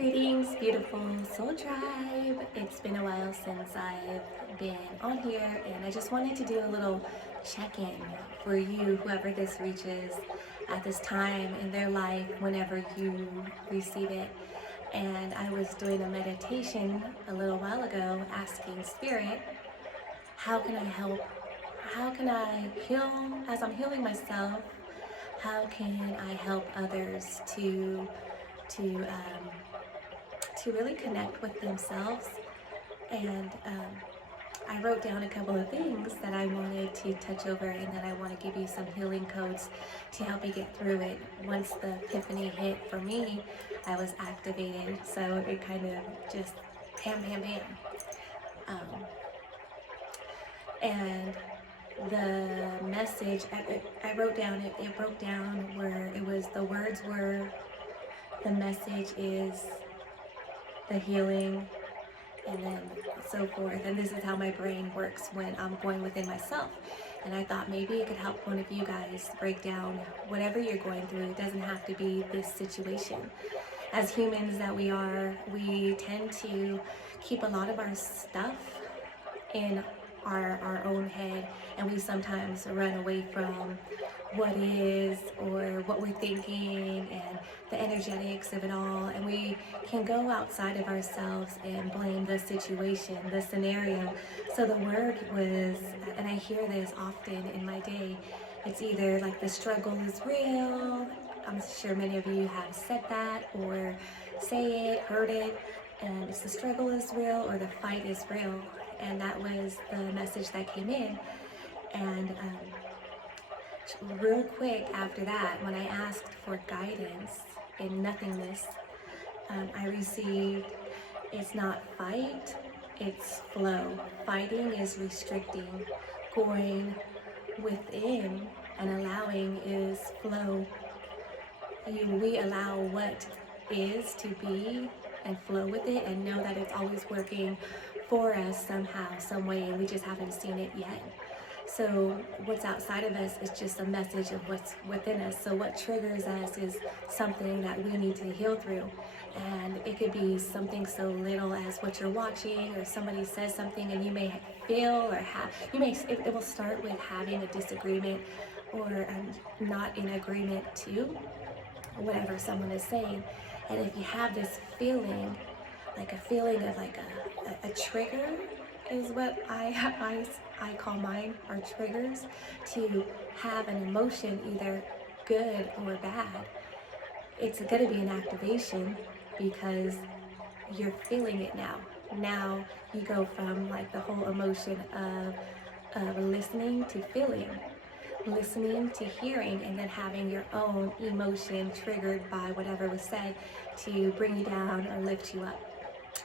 Greetings, beautiful Soul Tribe. It's been a while since I've been on here, and I just wanted to do a little check-in for you, whoever this reaches at this time in their life, whenever you receive it. And I was doing a meditation a little while ago, asking Spirit, how can I help? How can I heal as I'm healing myself? How can I help others to um, to really connect with themselves? And I wrote down a couple of things that I wanted to touch over, and then I want to give you some healing codes to help you get through it. Once the epiphany hit for me, I was activated, so it kind of just bam, bam, bam. And the message I wrote down, it broke down where it was, the words were, the message is the healing, and then so forth. And this is how my brain works when I'm going within myself. And I thought maybe it could help one of you guys break down whatever you're going through. It doesn't have to be this situation. As humans that we are, we tend to keep a lot of our stuff in our own head, and we sometimes run away from what is or what we're thinking and the energetics of it all, and we can go outside of ourselves and blame the situation, the scenario. So the word was, and I hear this often in my day, it's either like the struggle is real. I'm sure many of you have said that or say it, heard it, and it's the struggle is real or the fight is real. And that was the message that came in. And real quick after that, when I asked for guidance in nothingness, I received, it's not fight, it's flow. Fighting is restricting. Going within and allowing is flow. We allow what is to be and flow with it, and know that it's always working for us somehow, some way, and we just haven't seen it yet. So what's outside of us is just a message of what's within us. So what triggers us is something that we need to heal through. And it could be something so little as what you're watching, or somebody says something and you may feel or have, it will start with having a disagreement or not in agreement to whatever someone is saying. And if you have this feeling, like a feeling of like a trigger is what I call mine, are triggers, to have an emotion, either good or bad. It's going to be an activation because you're feeling it now. Now you go from like the whole emotion of listening to feeling, listening to hearing, and then having your own emotion triggered by whatever was said to bring you down or lift you up,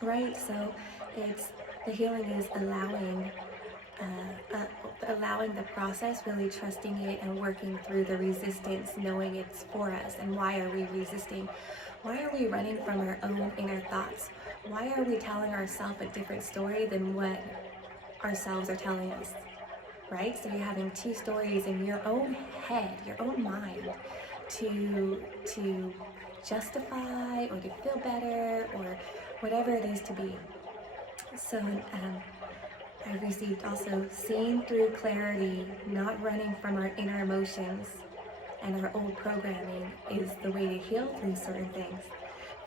right? So it's, the healing is allowing the process, really trusting it and working through the resistance, knowing it's for us. And why are we resisting? Why are we running from our own inner thoughts? Why are we telling ourselves a different story than what ourselves are telling us? Right? So you're having two stories in your own head, your own mind, to justify or to feel better or whatever it is to be. So I received also seeing through clarity, not running from our inner emotions and our old programming is the way to heal through certain things.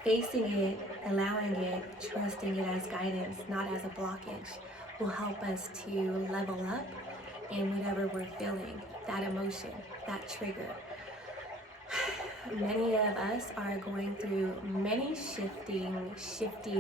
Facing it, allowing it, trusting it as guidance, not as a blockage, will help us to level up in whatever we're feeling, that emotion, that trigger. Many of us are going through many shifty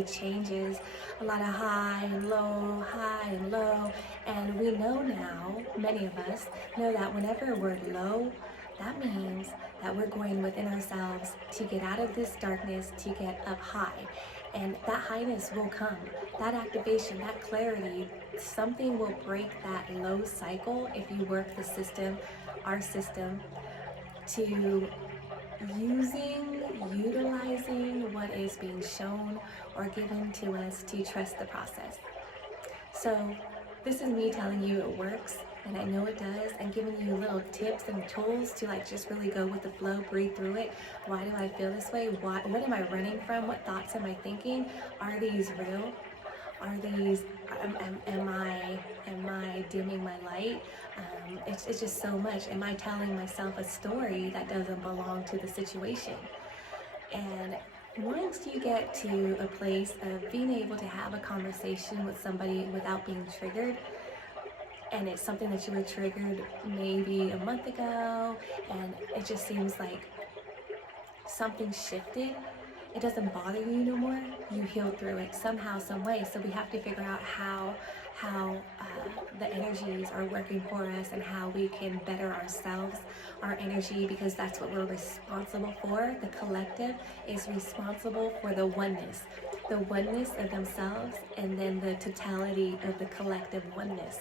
changes, a lot of high and low, and we know now, many of us know that whenever we're low, that means that we're going within ourselves to get out of this darkness, to get up high. And that highness will come, that activation, that clarity, something will break that low cycle if you work the system, our system, to utilizing what is being shown or given to us, to trust the process. So this is me telling you it works. and I know it does, and giving you little tips and tools to like just really go with the flow, breathe through it. Why do I feel this way? What am I running from? What thoughts am I thinking? Are these real? Are these, am I dimming my light? It's just so much. Am I telling myself a story that doesn't belong to the situation? And once you get to a place of being able to have a conversation with somebody without being triggered, and it's something that you were triggered maybe a month ago, and it just seems like something shifted, it doesn't bother you no more. You heal through it somehow, some way. So we have to figure out how the energies are working for us and how we can better ourselves, our energy, because that's what we're responsible for. The collective is responsible for the oneness of themselves, and then the totality of the collective oneness.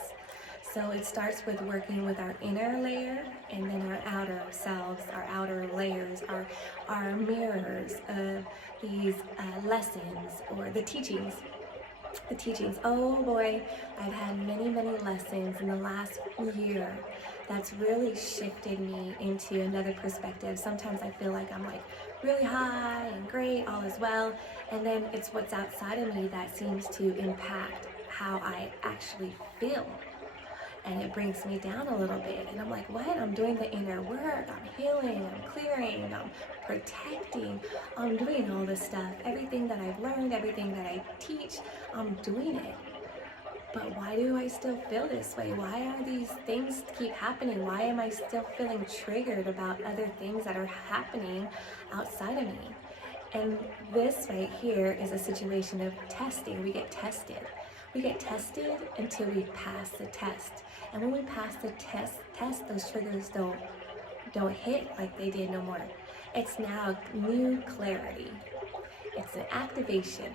So it starts with working with our inner layer, and then our outer selves, our outer layers, our mirrors of these lessons or the teachings. Oh boy, I've had many lessons in the last year that's really shifted me into another perspective. Sometimes I feel like I'm like really high and great, all is well, and then it's what's outside of me that seems to impact how I actually feel. And it brings me down a little bit, and I'm like, what? I'm doing the inner work, I'm healing, I'm clearing, I'm protecting, I'm doing all this stuff. Everything that I've learned, everything that I teach, I'm doing it. But why do I still feel this way? Why are these things keep happening? Why am I still feeling triggered about other things that are happening outside of me? And this right here is a situation of testing. We get tested. We get tested until we pass the test. And when we pass the test, those triggers don't hit like they did no more. It's now new clarity. It's an activation.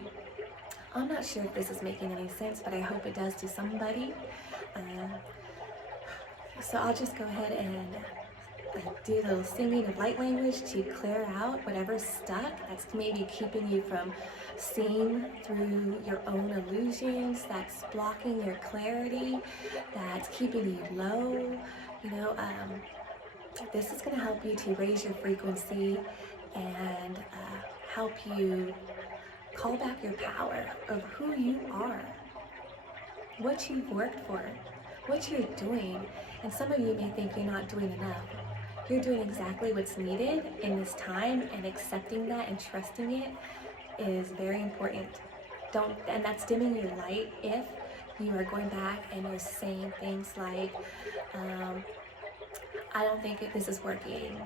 I'm not sure if this is making any sense, but I hope it does to somebody. So I'll just go ahead and do a little singing of light language to clear out whatever's stuck that's maybe keeping you from seeing through your own illusions, that's blocking your clarity, that's keeping you low. This is going to help you to raise your frequency and help you call back your power of who you are, what you've worked for, what you're doing. And some of you may think you're not doing enough. You're doing exactly what's needed in this time, and accepting that and trusting it is very important. And that's dimming your light if you are going back and you're saying things like, I don't think this is working.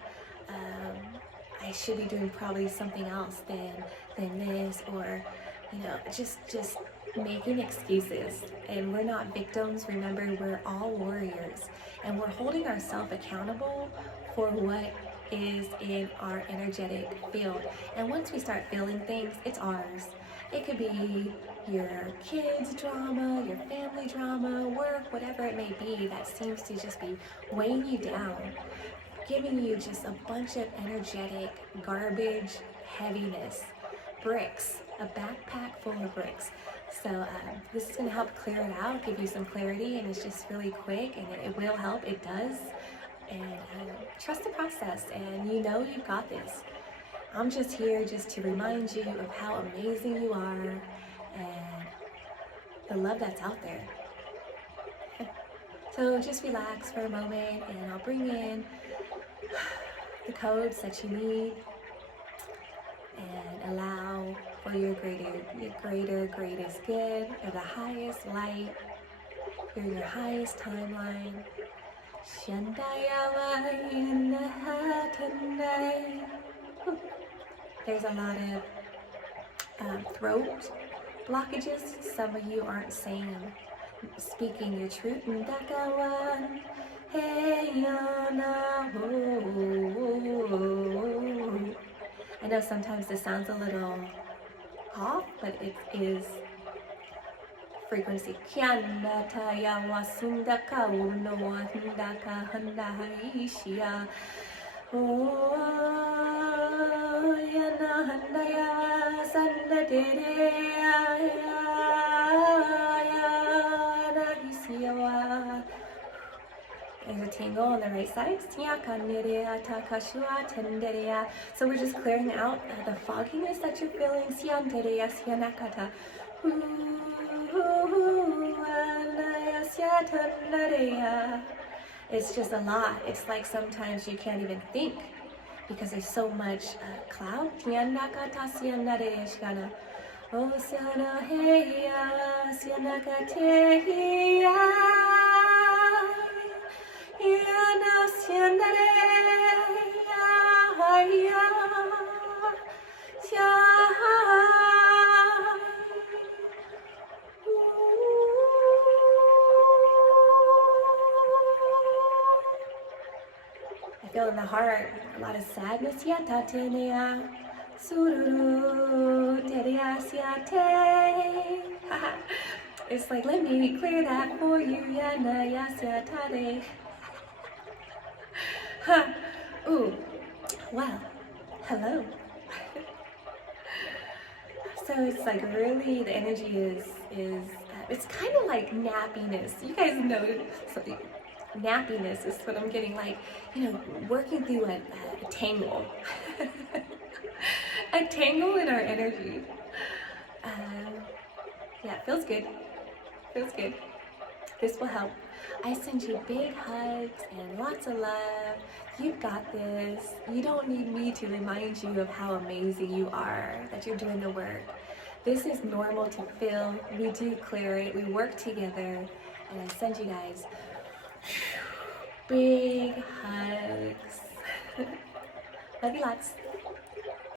I should be doing probably something else than this, or just making excuses. And we're not victims. Remember, we're all warriors, and we're holding ourselves accountable for what is in our energetic field. And once we start feeling things, it's ours. It could be your kids' drama, your family drama, work, whatever it may be that seems to just be weighing you down, giving you just a bunch of energetic garbage, heaviness, bricks, a backpack full of bricks. So this is going to help clear it out, give you some clarity, and it's just really quick, and it will help. It does. And trust the process, and you've got this. I'm just here just to remind you of how amazing you are and the love that's out there. So just relax for a moment, and I'll bring in the codes that you need and allow for your greatest good, or the highest light. You're in your highest timeline. There's a lot of throat blockages. Some of you aren't speaking your truth. I know sometimes this sounds a little off, but it is frequency. tingle on the right side. So we're just clearing out the fogginess that you're feeling. It's just a lot. It's like sometimes you can't even think because there's so much cloud. Oh, Siana, hey, Siana, Kateya, Yana, Siana, I feel in the heart a lot of sadness. Yata tenea, sururu, terea siate. It's like, let me clear that for you. Yana yasiatade. Ooh, well, hello. So it's like really, the energy is it's kind of like nappiness. You guys know something. Nappiness is what I'm getting, like, working through a tangle. A tangle in our energy. Yeah, feels good. Feels good. This will help. I send you big hugs and lots of love. You've got this. You don't need me to remind you of how amazing you are, that you're doing the work. This is normal to feel. We do clear it. We work together. And I send you guys big hugs. Love you lots.